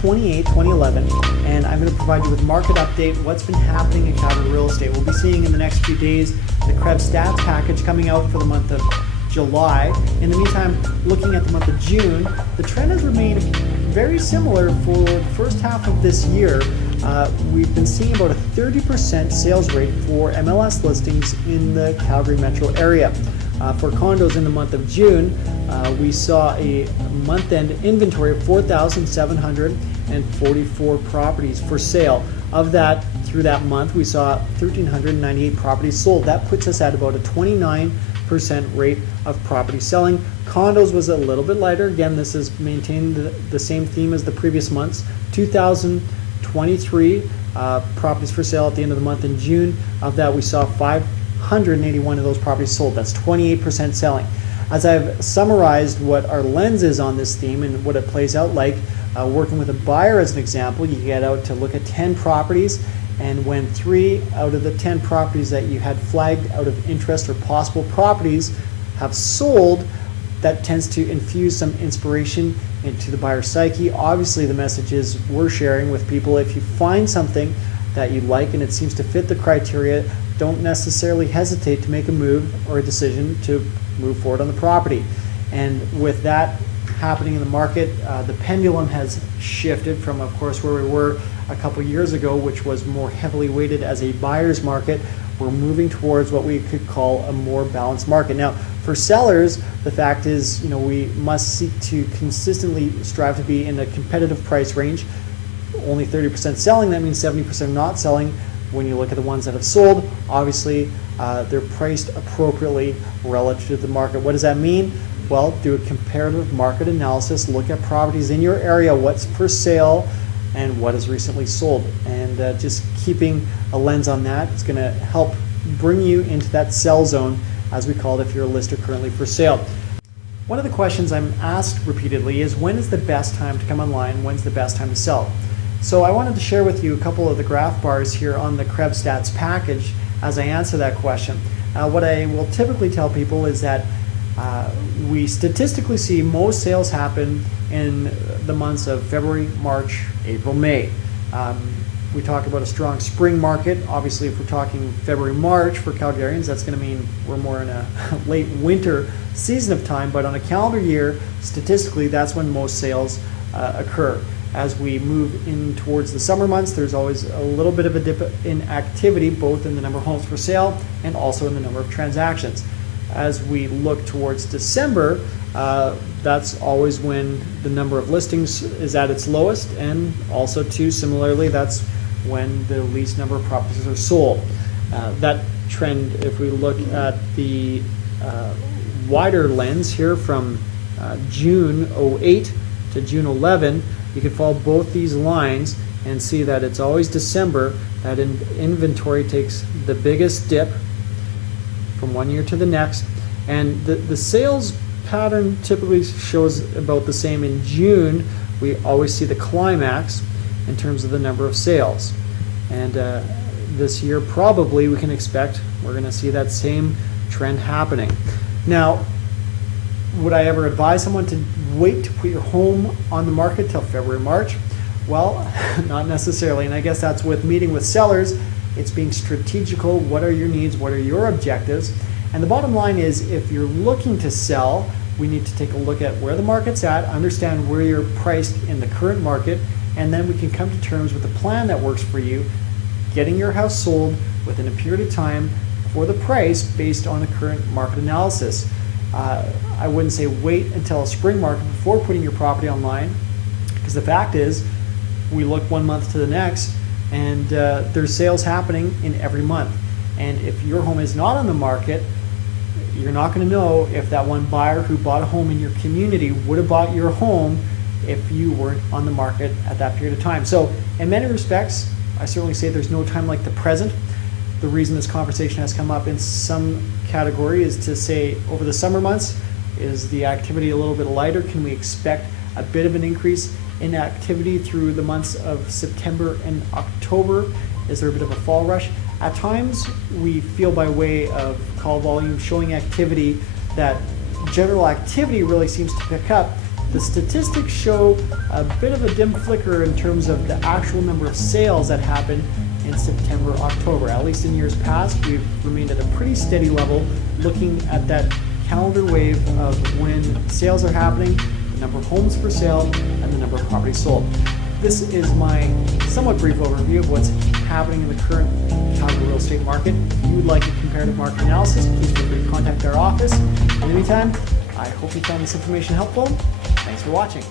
28, 2011, and I'm going to provide you with market update, what's been happening in Calgary real estate. We'll be seeing in the next few days the Krebs stats package coming out for the month of July. In the meantime, looking at the month of June, the trend has remained very similar for the first half of this year. We've been seeing about a 30% sales rate for MLS listings in the Calgary metro area. For condos in the month of June, we saw a month-end inventory of 4,744 properties for sale. Of that, through that month, we saw 1,398 properties sold. That puts us at about a 29% rate of property selling. Condos was a little bit lighter. Again, this is maintained the same theme as the previous months. 2,023 properties for sale at the end of the month in June. Of that, we saw 581 of those properties sold. That's 28% selling. As I've summarized what our lens is on this theme and what it plays out like, working with a buyer as an example, you get out to look at 10 properties, and when 3 out of the 10 properties that you had flagged out of interest or possible properties have sold, that tends to infuse some inspiration into the buyer's psyche. Obviously, the messages we're sharing with people, if you find something that you like and it seems to fit the criteria, don't necessarily hesitate to make a move or a decision to move forward on the property. And with that happening in the market, the pendulum has shifted from, of course, where we were a couple years ago, which was more heavily weighted as a buyer's market. We're moving towards what we could call a more balanced market. Now, for sellers, the fact is, we must seek to consistently strive to be in a competitive price range. Only 30% selling, that means 70% not selling. When you look at the ones that have sold, obviously they're priced appropriately relative to the market. What does that mean? Well, do a comparative market analysis, look at properties in your area, what's for sale, and what has recently sold. And just keeping a lens on that is going to help bring you into that sell zone, as we call it, if you're a lister currently for sale. One of the questions I'm asked repeatedly is, when is the best time to come online? When's the best time to sell? So I wanted to share with you a couple of the graph bars here on the Krebs stats package as I answer that question. What I will typically tell people is that we statistically see most sales happen in the months of February, March, April, May. We talk about a strong spring market. Obviously, if we're talking February, March for Calgarians, that's going to mean we're more in a late winter season of time, but on a calendar year, statistically, that's when most sales occur. As we move in towards the summer months, there's always a little bit of a dip in activity, both in the number of homes for sale and also in the number of transactions. As we look towards December, that's always when the number of listings is at its lowest, and also too, similarly, that's when the least number of properties are sold. That trend, if we look at the wider lens here from June 08 to June 11, you can follow both these lines and see that it's always December that inventory takes the biggest dip from one year to the next, and the sales pattern typically shows about the same. In June, we always see the climax in terms of the number of sales, and this year probably we can expect we're going to see that same trend happening. Now, would I ever advise someone to wait to put your home on the market till February, March? Well, not necessarily, and I guess that's with meeting with sellers. It's being strategical. What are your needs? What are your objectives? And the bottom line is, if you're looking to sell, we need to take a look at where the market's at, understand where you're priced in the current market, and then we can come to terms with a plan that works for you, getting your house sold within a period of time for the price based on the current market analysis. I wouldn't say wait until a spring market before putting your property online, because the fact is, we look one month to the next, and there's sales happening in every month. And if your home is not on the market, you're not going to know if that one buyer who bought a home in your community would have bought your home if you weren't on the market at that period of time. So in many respects, I certainly say there's no time like the present. The reason this conversation has come up in some category is to say, over the summer months, is the activity a little bit lighter? Can we expect a bit of an increase in activity through the months of September and October? Is there a bit of a fall rush? At times, we feel by way of call volume showing activity that general activity really seems to pick up The statistics show a bit of a dim flicker in terms of the actual number of sales that happened in September, October. At least in years past, we've remained at a pretty steady level, looking at that calendar wave of when sales are happening, the number of homes for sale, and the number of properties sold. This is my somewhat brief overview of what's happening in the current Calgary real estate market. If you would like a comparative market analysis, please feel free to contact our office. In the meantime, I hope you found this information helpful. Thanks for watching.